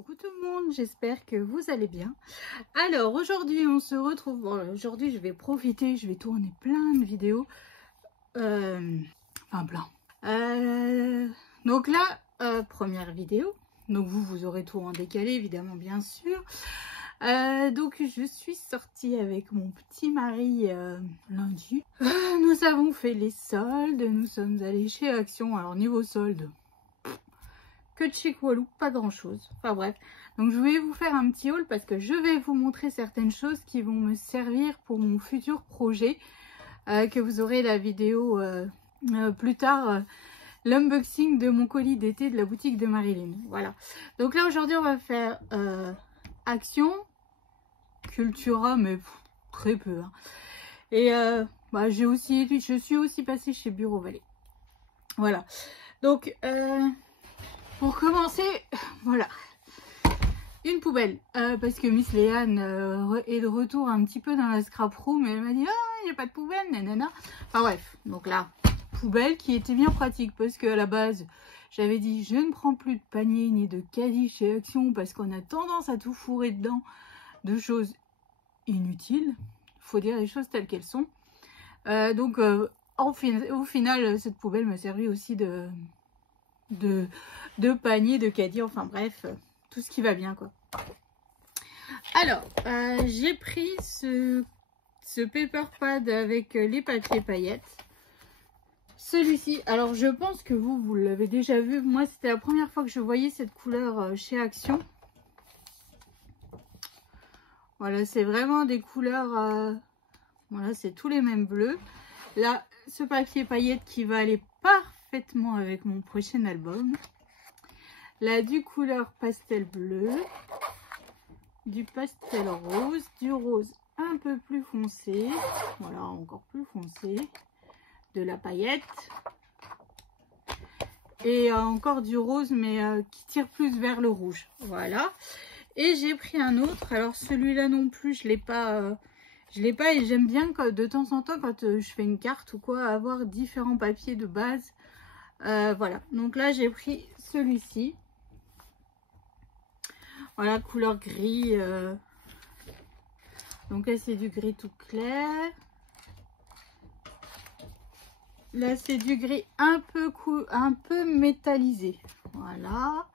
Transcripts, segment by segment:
coucou tout le monde, j'espère que vous allez bien. Alors aujourd'hui on se retrouve, aujourd'hui je vais profiter, je vais tourner plein de vidéos, enfin plein. Donc là, première vidéo, donc vous aurez tout en décalé évidemment bien sûr. Donc je suis sortie avec mon petit mari lundi. Nous avons fait les soldes, nous sommes allés chez Action. Alors niveau soldes, que de chez Walou, pas grand chose. Enfin bref, donc je vais vous faire un petit haul parce que je vais vous montrer certaines choses qui vont me servir pour mon futur projet, que vous aurez la vidéo plus tard, l'unboxing de mon colis d'été de la boutique de Marilyn. Voilà, donc là aujourd'hui on va faire Action, Cultura, mais très peu hein. Et je suis aussi passée chez Bureau Vallée. Voilà, donc pour commencer, voilà, une poubelle, parce que Miss Léane est de retour un petit peu dans la scrap room et elle m'a dit ah il n'y a pas de poubelle, nanana. Enfin bref, donc là, poubelle qui était bien pratique parce qu'à la base j'avais dit je ne prends plus de panier ni de caddie chez Action parce qu'on a tendance à tout fourrer dedans de choses inutiles, faut dire les choses telles qu'elles sont. Donc au final cette poubelle m'a servi aussi de panier, de caddie, enfin bref, tout ce qui va bien quoi. Alors j'ai pris ce paper pad avec les papiers paillettes. Celui-ci, alors je pense que vous l'avez déjà vu, moi c'était la première fois que je voyais cette couleur chez Action. Voilà, c'est vraiment des couleurs, voilà, c'est tous les mêmes bleus. Là, ce papier paillette qui va aller parfaitement avec mon prochain album. Là, du couleur pastel bleu, du pastel rose, du rose un peu plus foncé, voilà, encore plus foncé, de la paillette. Et encore du rose, mais qui tire plus vers le rouge. Voilà. Et j'ai pris un autre. Alors celui-là non plus, je l'ai pas et j'aime bien de temps en temps quand je fais une carte ou quoi, avoir différents papiers de base. Voilà. Donc là j'ai pris celui-ci. Voilà, couleur gris. Donc là c'est du gris tout clair. Là c'est du gris un peu métallisé. Voilà.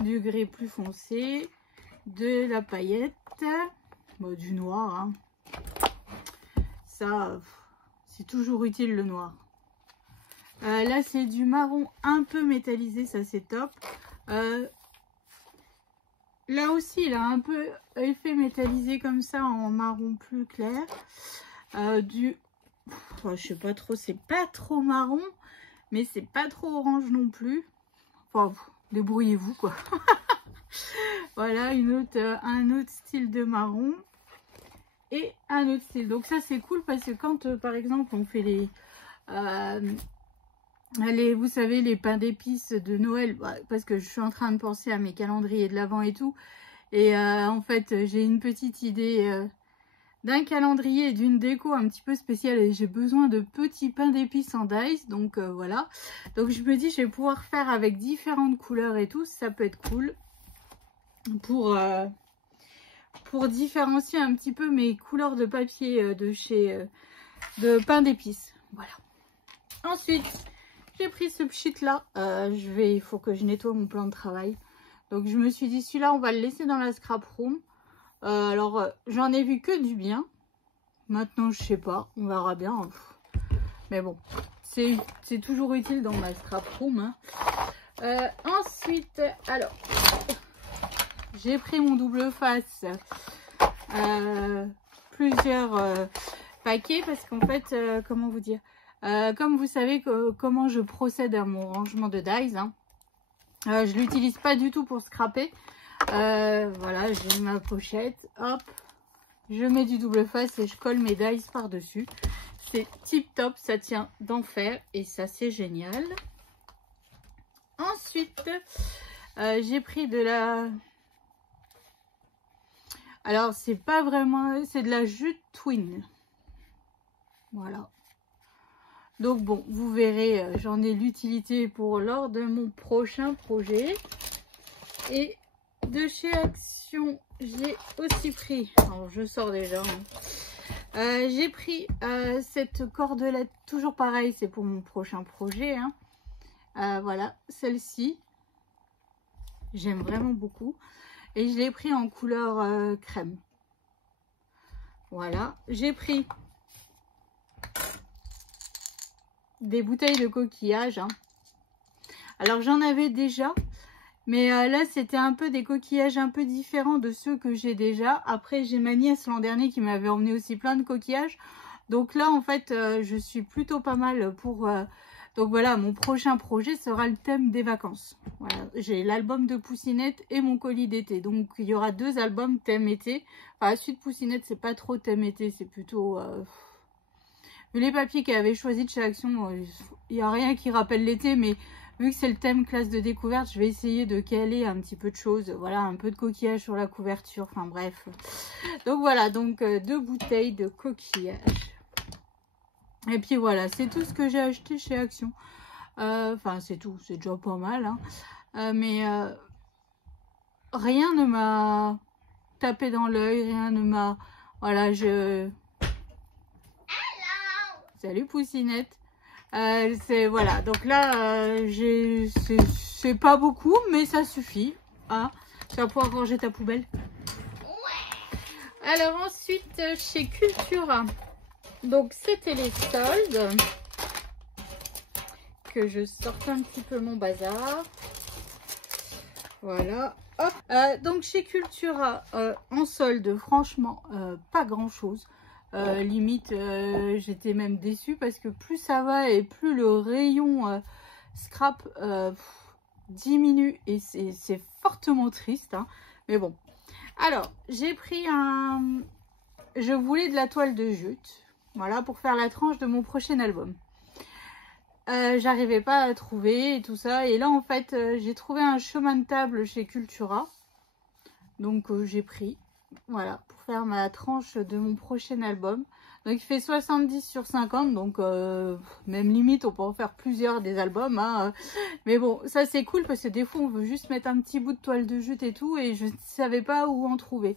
Du gris plus foncé. De la paillette, bon, du noir hein. Ça c'est toujours utile le noir. Là c'est du marron un peu métallisé, ça c'est top. Là aussi il a un peu effet métallisé comme ça en marron plus clair. Je sais pas trop, c'est pas trop marron mais c'est pas trop orange non plus. Enfin débrouillez-vous quoi. Voilà, un autre style de marron et un autre style. Donc ça c'est cool parce que quand par exemple on fait vous savez les pains d'épices de Noël, parce que je suis en train de penser à mes calendriers de l'Avent et tout. Et en fait j'ai une petite idée d'un calendrier et d'une déco un petit peu spéciale et j'ai besoin de petits pains d'épices en dice. Donc voilà. Donc je me dis je vais pouvoir faire avec différentes couleurs et tout, ça peut être cool. Pour différencier un petit peu mes couleurs de papier de pain d'épices. Voilà. Ensuite, j'ai pris ce pchit là. Il faut que je nettoie mon plan de travail. Donc je me suis dit celui-là, on va le laisser dans la scrap room. Alors j'en ai vu que du bien. Maintenant, je sais pas, on verra bien. Mais bon, c'est toujours utile dans ma scrap room. Hein. Ensuite, alors. J'ai pris mon double face, plusieurs paquets parce qu'en fait, comment vous dire, comme vous savez comment je procède à mon rangement de dies, hein, je l'utilise pas du tout pour scraper. Voilà, j'ai ma pochette, hop, je mets du double face et je colle mes dies par dessus. C'est tip top, ça tient d'enfer et ça c'est génial. Ensuite, j'ai pris de la... Alors, c'est pas vraiment... C'est de la jute Twin. Voilà. Donc, bon, vous verrez, j'en ai l'utilité pour lors de mon prochain projet. Et de chez Action, j'ai aussi pris, alors je sors déjà, hein. J'ai pris cette cordelette, toujours pareil, c'est pour mon prochain projet, hein. Voilà, celle-ci, j'aime vraiment beaucoup. Et je l'ai pris en couleur crème. Voilà, j'ai pris des bouteilles de coquillage, hein. Alors j'en avais déjà, mais là c'était un peu des coquillages un peu différents de ceux que j'ai déjà. Après j'ai ma nièce l'an dernier qui m'avait emmené aussi plein de coquillages. Donc là en fait je suis plutôt pas mal pour... Donc voilà, mon prochain projet sera le thème des vacances. Voilà, j'ai l'album de Poussinette et mon colis d'été. Donc il y aura 2 albums thème été. Enfin, la suite Poussinette, c'est pas trop thème été, c'est plutôt... Vu les papiers qu'elle avait choisi de chez Action, il n'y a rien qui rappelle l'été, mais vu que c'est le thème classe de découverte, je vais essayer de caler un petit peu de choses. Voilà, un peu de coquillage sur la couverture, enfin bref. Donc voilà, donc 2 bouteilles de coquillage. Et puis voilà, c'est tout ce que j'ai acheté chez Action. Enfin, c'est tout, c'est déjà pas mal, hein. Mais rien ne m'a tapé dans l'œil, rien ne m'a... Voilà, je... Salut Poussinette. Voilà, donc là, c'est pas beaucoup, mais ça suffit. Hein. Tu vas pouvoir ranger ta poubelle. Ouais. Alors ensuite, chez Cultura. Donc c'était les soldes. Que je sorte un petit peu mon bazar. Voilà. Hop. Donc chez Cultura, en solde, franchement, pas grand chose. Limite, j'étais même déçue parce que plus ça va et plus le rayon scrap diminue et c'est fortement triste. Hein. Mais bon. Alors, j'ai pris un... Je voulais de la toile de jute. Voilà, pour faire la tranche de mon prochain album. J'arrivais pas à trouver et tout ça. Et là, en fait, j'ai trouvé un chemin de table chez Cultura. Donc, j'ai pris. Voilà, pour faire ma tranche de mon prochain album. Donc, il fait 70 sur 50. Donc, même limite, on peut en faire plusieurs des albums. Hein. Mais bon, ça, c'est cool parce que des fois, on veut juste mettre un petit bout de toile de jute et tout. Et je ne savais pas où en trouver.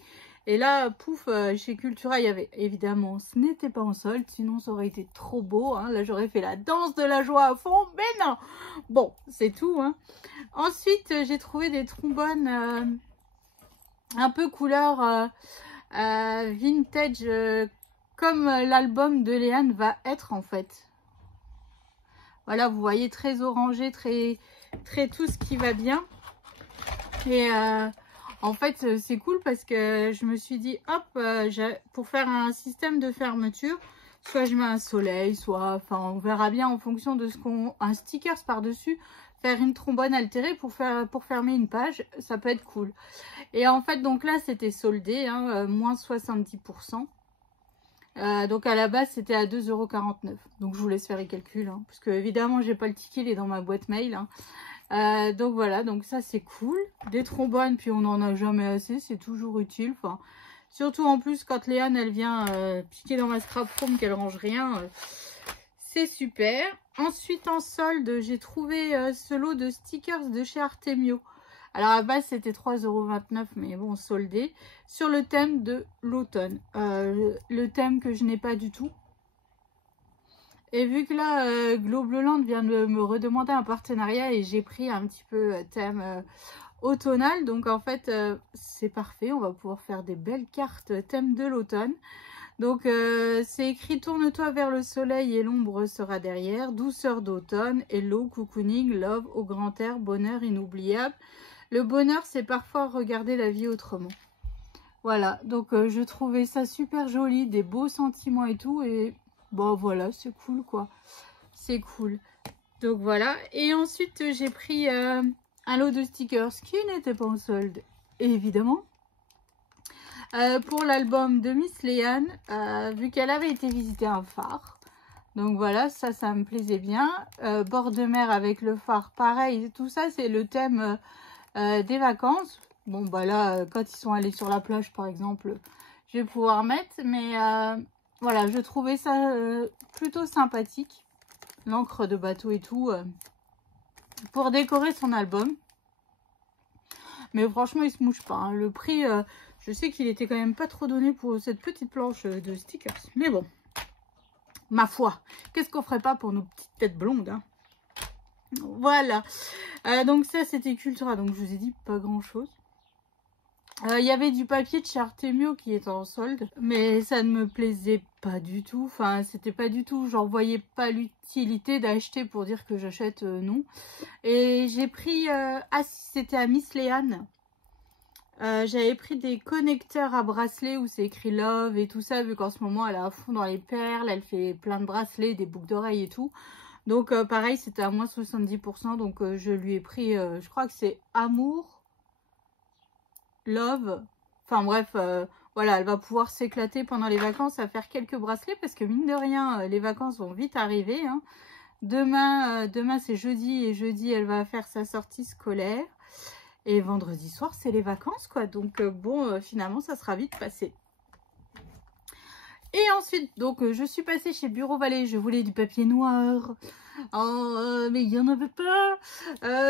Et là, pouf, chez Cultura, il y avait évidemment, ce n'était pas en solde, sinon ça aurait été trop beau. Hein. Là, j'aurais fait la danse de la joie à fond, mais non. Bon, c'est tout. Hein. Ensuite, j'ai trouvé des trombones un peu couleur vintage, comme l'album de Léane va être en fait. Voilà, vous voyez, très orangé, très tout ce qui va bien. Et... en fait, c'est cool parce que je me suis dit, hop, pour faire un système de fermeture, soit je mets un soleil, soit, enfin, on verra bien en fonction de ce qu'on... Un stickers par-dessus, faire une trombone altérée pour fermer une page, ça peut être cool. Et en fait, donc là, c'était soldé, hein, moins 70%. Donc à la base, c'était à 2,49 €. Donc je vous laisse faire les calculs, hein, parce que évidemment, j'ai pas le ticket, il est dans ma boîte mail, hein. Donc voilà, donc ça c'est cool. Des trombones, puis on n'en a jamais assez, c'est toujours utile. Enfin, surtout en plus quand Léane elle vient piquer dans ma scrap foam qu'elle range rien, c'est super. Ensuite en solde, j'ai trouvé ce lot de stickers de chez Artemio. Alors à la base c'était 3,29 €, mais bon soldé, sur le thème de l'automne. Le thème que je n'ai pas du tout. Et vu que là, Globleland vient de me redemander un partenariat et j'ai pris un petit peu thème automnal. Donc en fait, c'est parfait. On va pouvoir faire des belles cartes thème de l'automne. Donc c'est écrit « Tourne-toi vers le soleil et l'ombre sera derrière. Douceur d'automne, hello, cocooning, love, au grand air, bonheur inoubliable. Le bonheur, c'est parfois regarder la vie autrement. » Voilà, donc je trouvais ça super joli, des beaux sentiments et tout. Et... bon voilà, c'est cool quoi, c'est cool. Donc voilà, et ensuite j'ai pris un lot de stickers qui n'était pas en solde, évidemment. Pour l'album de Miss Léane, vu qu'elle avait été visiter un phare. Donc voilà, ça me plaisait bien. Bord de mer avec le phare, pareil, tout ça c'est le thème des vacances. Bon bah là, quand ils sont allés sur la plage par exemple, je vais pouvoir mettre, mais... voilà, je trouvais ça plutôt sympathique. L'encre de bateau et tout. Pour décorer son album. Mais franchement, il se mouche pas. Hein. Le prix, je sais qu'il était quand même pas trop donné pour cette petite planche de stickers. Mais bon, ma foi, qu'est-ce qu'on ferait pas pour nos petites têtes blondes, hein. Voilà. Donc ça, c'était Cultura. Donc je vous ai dit pas grand-chose. Il y avait du papier de chez Artemio qui est en solde, mais ça ne me plaisait pas du tout. Enfin, c'était pas du tout, j'en voyais pas l'utilité d'acheter pour dire que j'achète, non. Et j'ai pris, ah si, c'était à Miss Léane. J'avais pris des connecteurs à bracelets où c'est écrit Love et tout ça, vu qu'en ce moment elle est à fond dans les perles, elle fait plein de bracelets, des boucles d'oreilles et tout. Donc pareil, c'était à moins 70%, donc je lui ai pris, je crois que c'est Amour. Love, enfin bref, voilà, elle va pouvoir s'éclater pendant les vacances à faire quelques bracelets parce que mine de rien, les vacances vont vite arriver. Hein. Demain c'est jeudi et jeudi elle va faire sa sortie scolaire et vendredi soir c'est les vacances quoi. Donc bon, finalement ça sera vite passé. Et ensuite, donc je suis passée chez Bureau Vallée, je voulais du papier noir. Mais il n'y en avait pas.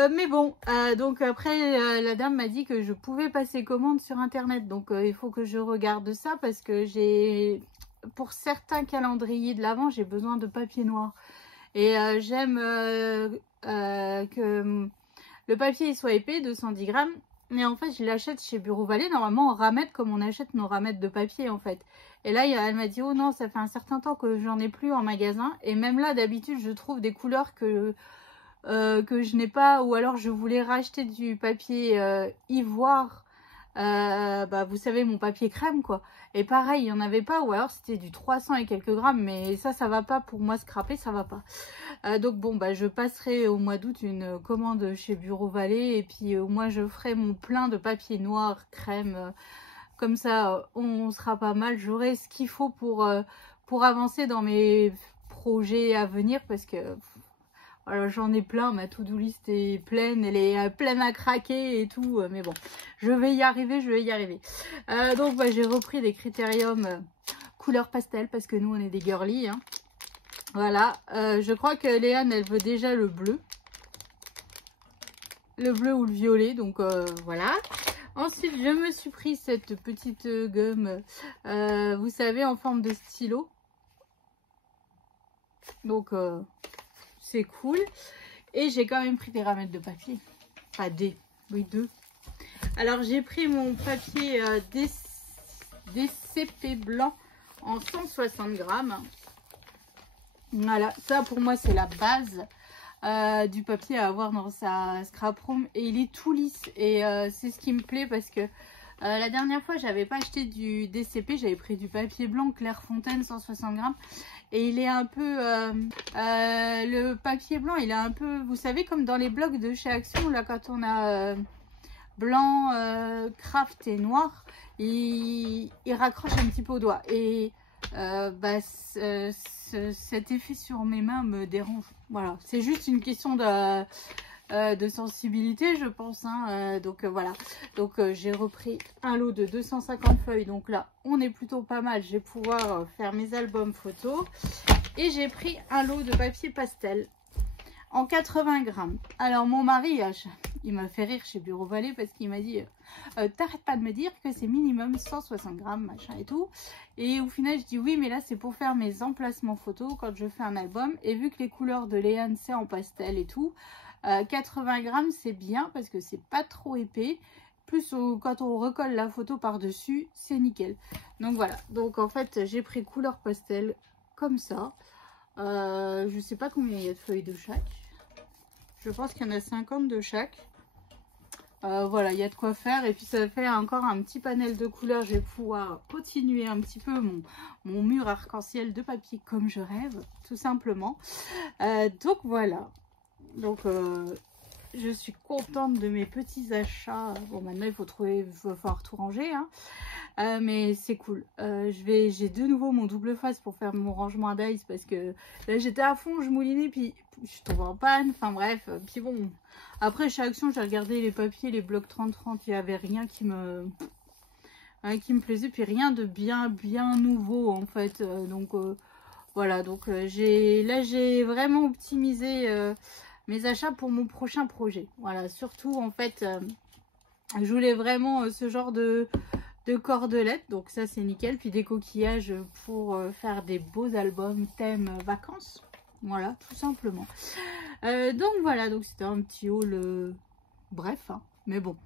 Mais bon, donc après, la dame m'a dit que je pouvais passer commande sur Internet. Donc il faut que je regarde ça parce que j'ai, pour certains calendriers de l'Avent, j'ai besoin de papier noir. Et j'aime que le papier soit épais, 210 grammes. Mais en fait, je l'achète chez Bureau Vallée, normalement en ramettes, comme on achète nos ramettes de papier en fait. Et là, elle m'a dit, oh non, ça fait un certain temps que j'en ai plus en magasin. Et même là, d'habitude, je trouve des couleurs que je n'ai pas. Ou alors, je voulais racheter du papier ivoire. Bah, vous savez, mon papier crème, quoi. Et pareil, il n'y en avait pas. Ou alors, c'était du 300 et quelques grammes. Mais ça va pas pour moi scraper, ça va pas. Donc bon, bah, je passerai au mois d'août une commande chez Bureau Vallée. Et puis, moi, je ferai mon plein de papier noir, crème. Comme ça, on sera pas mal. J'aurai ce qu'il faut pour avancer dans mes projets à venir. Parce que voilà, j'en ai plein. Ma to-do list est pleine. Elle est pleine à craquer et tout. Mais bon, je vais y arriver, je vais y arriver. Donc, bah, j'ai repris des critériums couleur pastel. Parce que nous, on est des girly. Hein. Voilà. Je crois que Léane, elle veut déjà le bleu. Le bleu ou le violet. Donc, voilà. Ensuite, je me suis pris cette petite gomme, vous savez, en forme de stylo. Donc, c'est cool. Et j'ai quand même pris des ramettes de papier. Enfin, oui, deux. Alors, j'ai pris mon papier DCP blanc en 160 grammes. Voilà, ça pour moi, c'est la base. Du papier à avoir dans sa scrap room et il est tout lisse et c'est ce qui me plaît parce que la dernière fois j'avais pas acheté du DCP, j'avais pris du papier blanc Clairefontaine 160 grammes et il est un peu le papier blanc il est un peu, vous savez, comme dans les blocs de chez Action là, quand on a blanc, craft et noir, il raccroche un petit peu au doigt et bah, cet effet sur mes mains me dérange. Voilà, c'est juste une question de sensibilité, je pense. Hein. Donc voilà. Donc j'ai repris un lot de 250 feuilles. Donc là, on est plutôt pas mal. Je vais pouvoir faire mes albums photos. Et j'ai pris un lot de papier pastel en 80 grammes. Alors mon mari, il m'a fait rire chez Bureau Vallée parce qu'il m'a dit t'arrêtes pas de me dire que c'est minimum 160 grammes machin et tout. Et au final je dis oui, mais là c'est pour faire mes emplacements photos quand je fais un album. Et vu que les couleurs de Léane c'est en pastel et tout, 80 grammes c'est bien parce que c'est pas trop épais. Plus quand on recolle la photo par dessus, c'est nickel. Donc voilà, donc en fait j'ai pris couleur pastel comme ça. Je sais pas combien il y a de feuilles de chaque. Je pense qu'il y en a 50 de chaque. Voilà, il y a de quoi faire. Et puis ça fait encore un petit panel de couleurs. Je vais pouvoir continuer un petit peu mon mur arc-en-ciel de papier comme je rêve, tout simplement. Donc voilà. Donc je suis contente de mes petits achats. Bon, maintenant il va falloir tout ranger. Hein. Mais c'est cool. J'ai de nouveau mon double face pour faire mon rangement à dice parce que là j'étais à fond, je moulinais puis je suis tombée en panne. Enfin bref, puis bon. Après chez Action, j'ai regardé les papiers, les blocs 30-30, il n'y avait rien qui me plaisait, puis rien de bien nouveau en fait. Donc voilà, donc là j'ai vraiment optimisé mes achats pour mon prochain projet. Voilà, surtout en fait. Je voulais vraiment ce genre de cordelettes, donc ça c'est nickel. Puis des coquillages pour faire des beaux albums thème vacances. Voilà, tout simplement. Donc voilà, donc c'était un petit haul bref, hein, mais bon.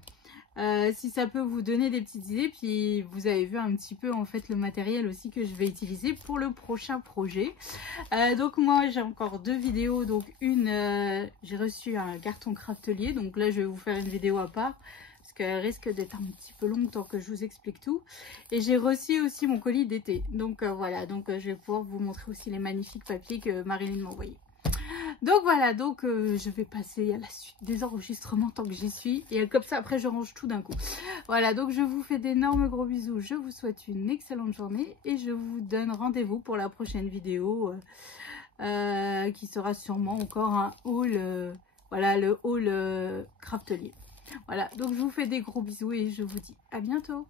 Si ça peut vous donner des petites idées, puis vous avez vu un petit peu en fait le matériel aussi que je vais utiliser pour le prochain projet. Donc moi j'ai encore 2 vidéos, donc une j'ai reçu un carton craftelier, donc là je vais vous faire une vidéo à part parce qu'elle risque d'être un petit peu longue tant que je vous explique tout. Et j'ai reçu aussi mon colis d'été, donc voilà, donc je vais pouvoir vous montrer aussi les magnifiques papiers que Marilyn m'a envoyés. Donc voilà, donc je vais passer à la suite des enregistrements tant que j'y suis. Et comme ça, après, je range tout d'un coup. Voilà, donc je vous fais d'énormes gros bisous. Je vous souhaite une excellente journée. Et je vous donne rendez-vous pour la prochaine vidéo. Qui sera sûrement encore un haul. Voilà, le haul craftelier. Voilà, donc je vous fais des gros bisous et je vous dis à bientôt.